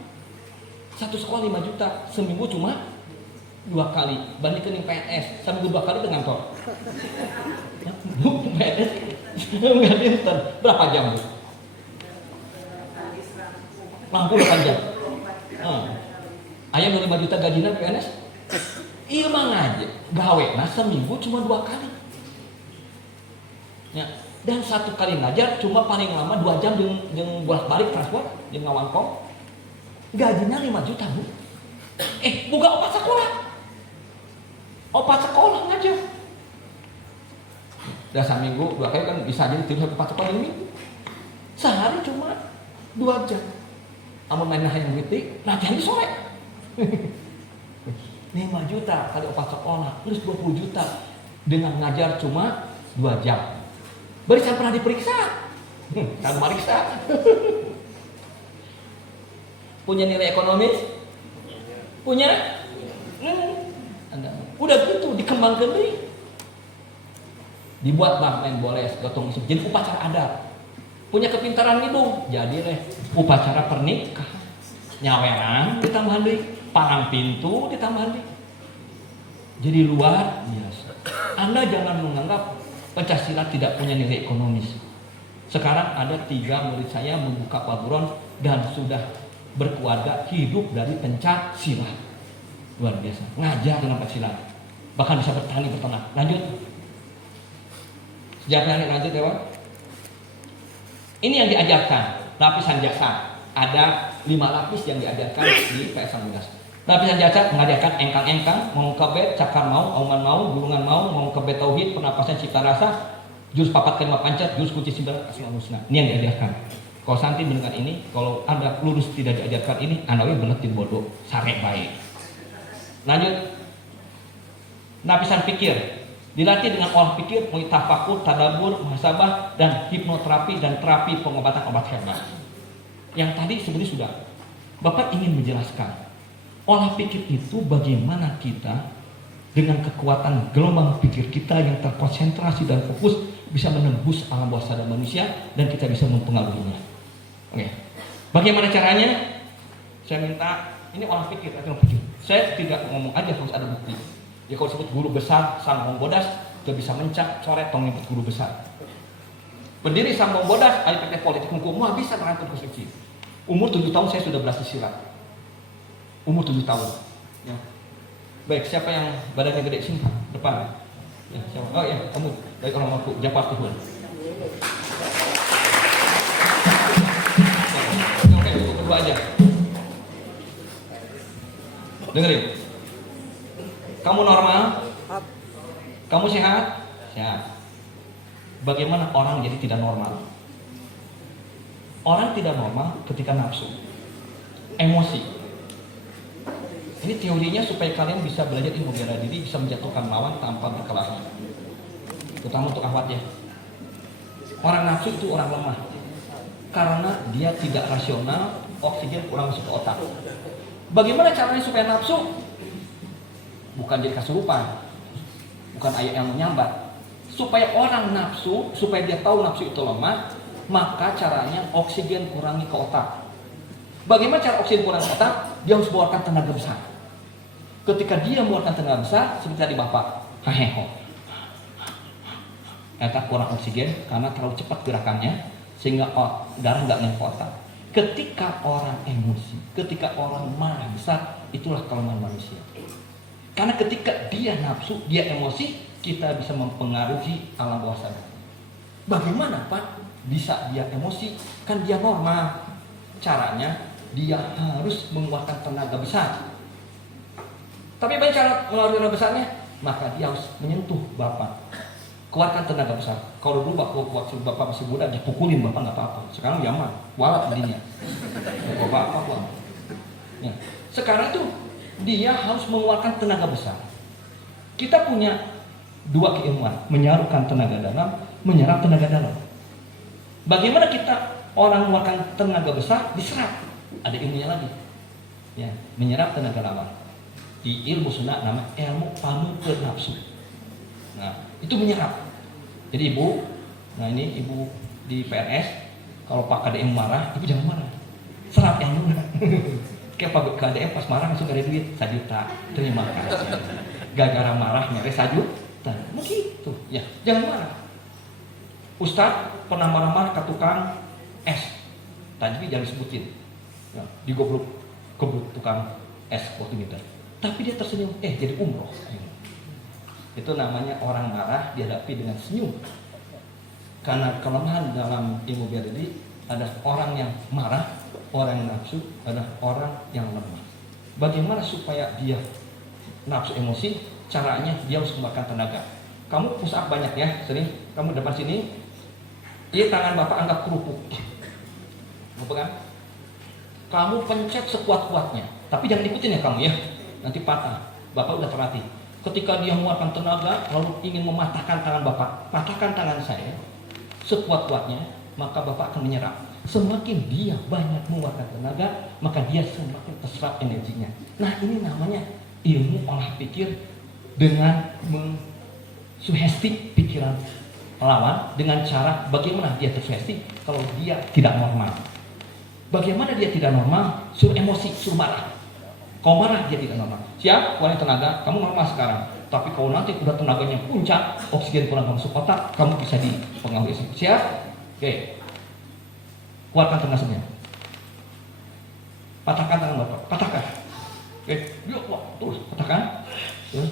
Satu sekolah 5 juta. Seminggu cuma 2 kali. Bandingkan yang PNS. Seminggu 2 kali dengan kantor. Bu, PNS nggak dinten. Berapa jam bu? Mampu 8 jam. Ayam 5 juta gajinya PNS. Iya mah aja. Gawe nah seminggu cuma 2 kali. Ya. Dan 1 kali ngajar cuma paling lama 2 jam yang bolak-balik transport yang ngawangkong. Gajinya 5 juta bu. Buka opat sekolah. Opat sekolah ngajar. Dan seminggu 2 kali kan bisa jadi 3 sampai 4 sekolah ini. Sehari cuma 2 jam. Amun main yang mitik, nah jangan sore. 5 juta kali 4 sekolah, plus 20 juta dengan ngajar cuma 2 jam. Baru saya pernah diperiksa. Kan meriksa. Punya nilai ekonomis? Punya? Udah gitu dikembangkan deh. Dibuat bang main boles, gotong isuk, jadi upacara adat. Punya kepintaran hidung, jadi deh upacara pernikahan. Nyaweran ditambahan deh, parang pintu ditambahan deh. Jadi luar biasa. Anda jangan menganggap Pencaksilat tidak punya nilai ekonomis. Sekarang ada 3 murid saya membuka paburon dan sudah berkeluarga hidup dari pencaksilat. Luar biasa. Ngajar dengan pencaksilat. Bahkan bisa bertani berternak. Lanjut. Sejarahnya lanjut ya Pak. Ini yang diajarkan lapisan jasa. Ada 5 lapis yang diajarkan di PS Mudas. Lapisan jasa mengajarkan engkang-engkang, mau kebet, cakar mau, auman mau, gulungan mau kebet tauhid, pernapasan cipta rasa, jurus papat kelima pancat, jurus kunci 9 asmaul husna. Ini yang diajarkan. Kalau Santi mendengar ini, kalau Anda lulus tidak diajarkan ini, Anda bener tin bodoh, sare baik. Lanjut. Lapisan pikir. Dilatih dengan olah pikir, mulai tafakur, tadabur, muhasabah, dan hipnoterapi dan terapi pengobatan obat herbal. Yang tadi sebenarnya sudah. Bapak ingin menjelaskan. Olah pikir itu bagaimana kita dengan kekuatan gelombang pikir kita yang terkonsentrasi dan fokus bisa menembus alam bawah sadar manusia dan kita bisa mempengaruhinya. Oke. Bagaimana caranya? Saya minta ini olah pikir, latihan pikir. Saya tidak ngomong aja, harus ada bukti. Ya kalau disebut guru besar Sambong Bodas, dia bisa mencak coret tong nyebut guru besar. Pendiri Sambong Bodas, ahli praktek politik hukum, mah bisa merangkul konstruksi. Umur 7 tahun saya sudah berhasil silat. Umur 7 tahun. Ya. Baik, siapa yang badannya gede sini? Depan. Ya, siapa? Oh ya, kamu. Baik orang aku, Japar Tuhun. Oke, berdua aja. Dengerin. Kamu normal? Kamu sehat? Sehat. Bagaimana orang jadi tidak normal? Orang tidak normal ketika nafsu, emosi. Ini teorinya supaya kalian bisa belajar ilmu bela diri, bisa menjatuhkan lawan tanpa berkelahi. Terutama untuk akhwat ya. Orang nafsu itu orang lemah. Karena dia tidak rasional, oksigen kurang masuk ke otak. Bagaimana caranya supaya nafsu? Bukan jadi kesurupan. Bukan ayat yang menyambat. Supaya orang nafsu, supaya dia tahu nafsu itu lemah, maka caranya oksigen kurangi ke otak. Bagaimana cara oksigen kurangi ke otak? Dia harus mengeluarkan tenaga besar. Ketika dia mengeluarkan tenaga besar, seperti tadi Bapak, haheho. Eta kurang oksigen karena terlalu cepat gerakannya, sehingga darah nggak nyampe otak. Ketika orang emosi, ketika orang marah besar, itulah kelemahan manusia. Karena ketika dia nafsu, dia emosi, kita bisa mempengaruhi alam bawah sadar. Bagaimana Pak? Bisa dia emosi, kan dia normal. Caranya dia harus mengeluarkan tenaga besar. Tapi bagaimana cara mengeluarkan tenaga besarnya? Maka dia harus menyentuh Bapak. Keluarkan tenaga besar. Kalau dulu waktu bapak masih muda dipukulin bapak nggak apa-apa. Sekarang zaman walat jadinya. Bapak apa? Ya. Sekarang itu dia harus mengeluarkan tenaga besar. Kita punya dua keilmuan, menyarukan tenaga dalam, menyerap tenaga dalam. Bagaimana kita orang mengeluarkan tenaga besar diserap? Ada ilmunya lagi. Ya, menyerap tenaga dalam. Di ilmu sunnah nama ilmu pamukul nafsu. Nah, itu menyerap. Jadi ibu, nah ini ibu di PNS, kalau Pak KDM marah, ibu jangan marah. Serap yang mana? Kayak Pak KDM pas marah langsung gak ada duit, 1 juta, terima kasih. Gara-gara marah nyari 1 juta, begitu. Ya, jangan marah. Ustadz pernah marah-marah ke tukang es, tadi jangan disebutin. Ya, digoblok kebruk tukang es waktu itu. Tapi dia tersenyum, jadi umroh. Itu namanya orang marah dihadapi dengan senyum. Karena kelemahan dalam ilmu bela diri ada orang yang marah, orang yang nafsu, ada orang yang lemah. Bagaimana supaya dia nafsu emosi? Caranya dia harus mengeluarkan tenaga. Kamu push up banyak ya, sering. Kamu depan sini, ini tangan bapak anggap kerupuk. Apa kan? Kamu pencet sekuat-kuatnya, tapi jangan ikutin ya kamu ya, nanti patah. Bapak udah terlatih. Ketika dia mengeluarkan tenaga, lalu ingin mematahkan tangan bapak, patahkan tangan saya sekuat-kuatnya, maka bapak akan menyerap. Semakin dia banyak mengeluarkan tenaga, maka dia semakin terserap energinya. Nah, ini namanya ilmu olah pikir dengan mensugesti pikiran lawan dengan cara bagaimana dia tersugesti kalau dia tidak normal. Bagaimana dia tidak normal? Suruh emosi, suruh marah. Kau marah, dia tidak normal. Siap, keluarin tenaga, kamu normal sekarang. Tapi kalau nanti udah tenaganya puncak, oksigen kurang masuk otak, kamu bisa dipengaruhi. Siap? Oke. Keluarkan tenaga semuanya. Patahkan tangan bapak, patahkan. Oke, yuk, terus, patahkan. Terus.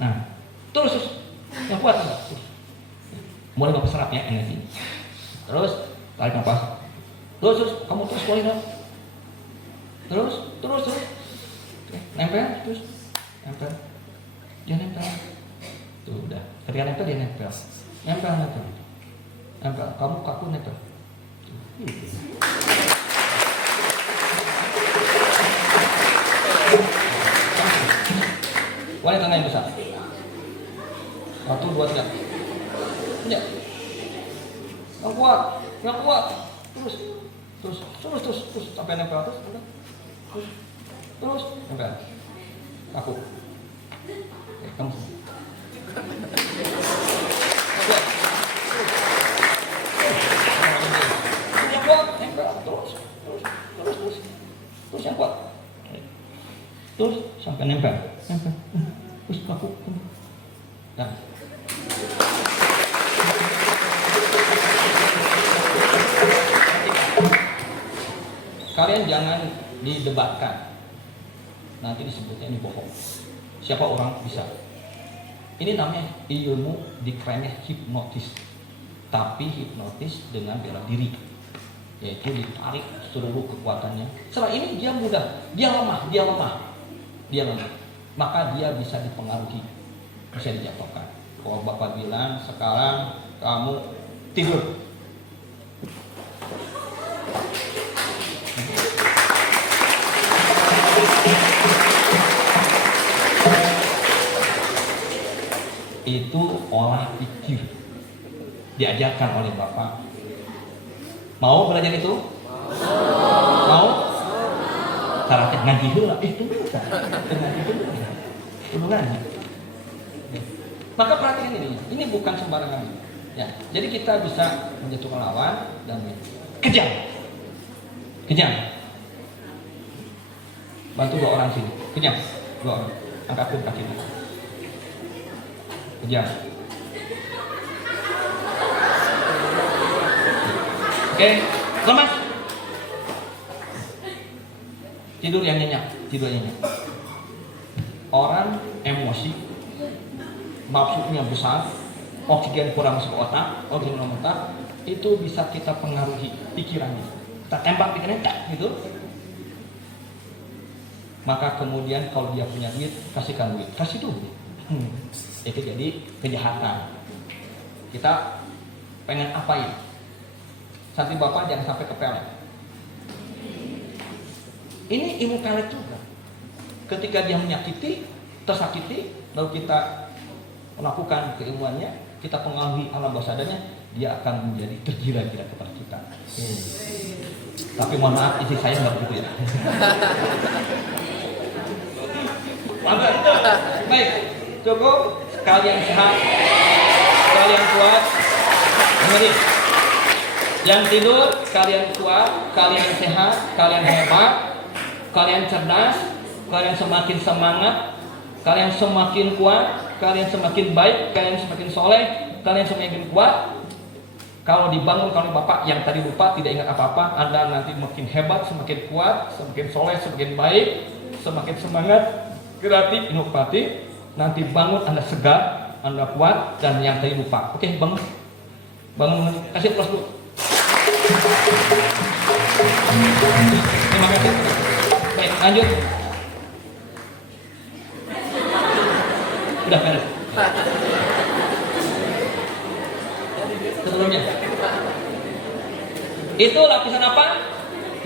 Nah, terus. Yang kuat, terus. Mulai bapak serap ya energi. Terus, tarik nafas. Terus, kamu terus keluarin. Terus. Nempel, terus nempel, dia nempel, tuh udah. Ketika nempel dia nempel, kamu kaku nempel. Wali tangan yang besar, 1, 2, 3, ya, yang kuat, terus sampai nempel terus nempel. Aku. Oke, kamu. Yang kuat, nempel terus yang kuat. Terus sampai nempel. Terus aku. Nah. Kalian jangan didebatkan. Nanti disebutnya ini bohong. Siapa orang bisa? Ini namanya ilmu dikrenya hipnotis. Tapi hipnotis dengan bela diri. Yaitu ditarik seluruh kekuatannya. Setelah ini dia mudah, dia lemah. Maka dia bisa dipengaruhi, bisa dijatuhkan. Kalau bapak bilang sekarang kamu tidur. Itu olah pikir diajarkan oleh bapak. Mau belajar itu? Mau? Syaratnya ngaji heula itu ngaji. Maka perhatikan ini bukan sembarangan. Ya, jadi kita bisa menjatuhkan lawan dan kejam. Bantu 2 orang sini, kejam 2 orang, angkat kaki. Kejam. Oke, lemas. Tidur yang nyenyak. Orang emosi, nafsunya besar, oksigen kurang masuk otak, itu bisa kita pengaruhi pikirannya. Kita tembak pikirannya, gitu. Maka kemudian kalau dia punya duit, kasihkan duit, kasih duit. Itu jadi kejahatan. Kita pengen apain? Santri Bapak jangan sampai kepelet. Ini ilmu pelet juga. Ketika dia menyakiti, tersakiti, lalu kita melakukan keilmuannya, kita pengaruhi alam bawah sadarnya, dia akan menjadi tergila-gila kepada kita. Tapi mohon maaf, isi saya nggak begitu ya. Baik, cukup. Kalian sehat, kalian kuat. Dengerin. Yang tidur, kalian kuat, kalian sehat, kalian hebat, kalian cerdas, kalian semakin semangat, kalian semakin kuat, kalian semakin baik, kalian semakin soleh, kalian semakin kuat. Kalau dibangun oleh Bapak yang tadi lupa tidak ingat apa-apa, Anda nanti makin hebat, semakin kuat, semakin soleh, semakin baik, semakin semangat, kreatif, inovatif. Nanti bangun Anda segar, Anda kuat, dan yang tadi lupa. Oke, bangun. Bangun, kasih plus dulu. Terima kasih. Baik, lanjut. Udah beres. Sebelumnya itu lapisan apa?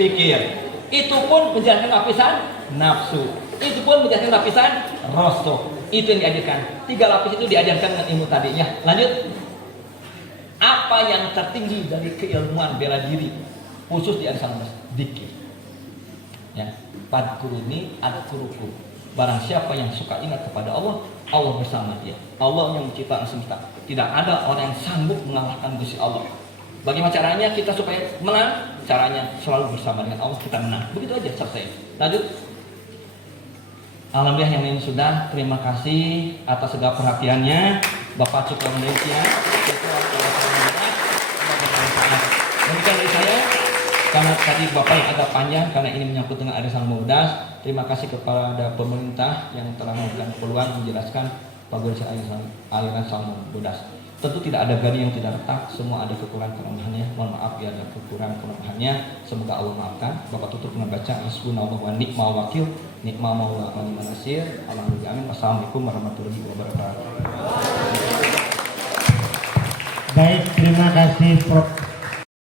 Pikir. Itu pun menjelaskan lapisan nafsu. Itu pun menjelaskan lapisan rasa. Itu yang diajarkan. 3 lapis itu diajarkan dengan ilmu tadi ya. Lanjut. Apa yang tertinggi dari keilmuan bela diri khusus di Arisan Dikir ya, padkuruni adkurukum. Barang siapa yang suka ingat kepada Allah, Allah bersama dia. Allah yang menciptakan semesta. Tidak ada orang yang sanggup mengalahkan Gusti Allah. Bagaimana caranya kita supaya menang? Caranya selalu bersama dengan Allah, kita menang. Begitu aja selesai. Lanjut. Alhamdulillah yang lain sudah. Terima kasih atas segala perhatiannya Bapak Cukro Malaysia. Demikian dari saya, karena tadi Bapak yang agak panjang karena ini menyangkut dengan arisan mudas. Terima kasih kepada pemerintah yang telah memberikan peluang menjelaskan bagaimana aliran salmon mudas. Tentu tidak ada garis yang tidak retak, semua ada kekurangan kelemahannya. Mohon maaf ya ada kekurangan kelemahannya. Semoga Allah maafkan. Bapak tutup dengan baca Hasbunallahu wa ni'mal wakil, ni'mal maula wa ni'mal nasir. Alhamdulillah. Amin. Wassalamualaikum warahmatullahi wabarakatuh. Baik, terima kasih Prof.